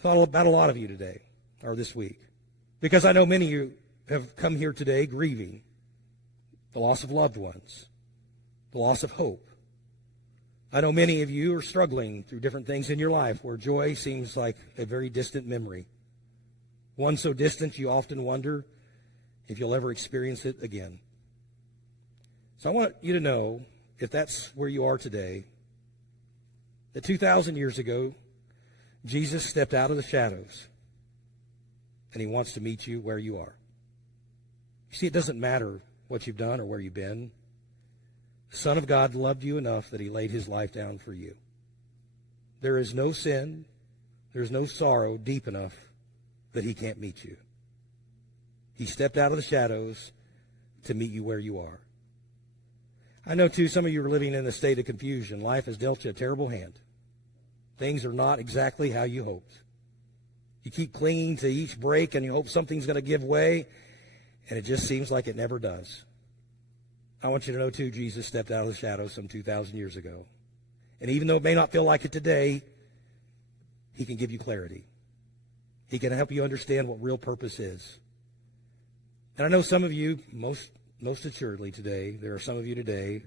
thought about a lot of you today, or this week, because I know many of you have come here today grieving the loss of loved ones, the loss of hope. I know many of you are struggling through different things in your life where joy seems like a very distant memory. One so distant you often wonder if you'll ever experience it again. So I want you to know, if that's where you are today, that 2,000 years ago, Jesus stepped out of the shadows, and he wants to meet you where you are. You see, it doesn't matter what you've done or where you've been. The Son of God loved you enough that he laid his life down for you. There is no sin, there is no sorrow deep enough that he can't meet you. He stepped out of the shadows to meet you where you are. I know, too, some of you are living in a state of confusion. Life has dealt you a terrible hand. Things are not exactly how you hoped. You keep clinging to each break, and you hope something's going to give way, and it just seems like it never does. I want you to know, too, Jesus stepped out of the shadows some 2,000 years ago. And even though it may not feel like it today, he can give you clarity. He can help you understand what real purpose is. And I know some of you, most assuredly today, there are some of you today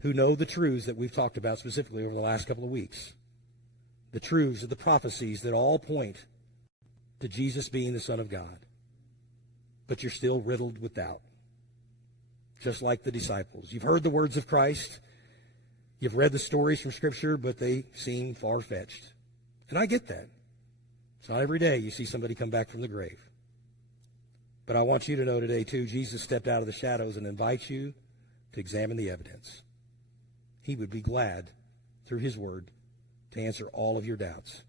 who know the truths that we've talked about specifically over the last couple of weeks. The truths of the prophecies that all point to Jesus being the Son of God. But you're still riddled with doubt, just like the disciples. You've heard the words of Christ. You've read the stories from Scripture, but they seem far-fetched. And I get that. It's not every day you see somebody come back from the grave. But I want you to know today, too, Jesus stepped out of the shadows and invites you to examine the evidence. He would be glad, through his word, to answer all of your doubts.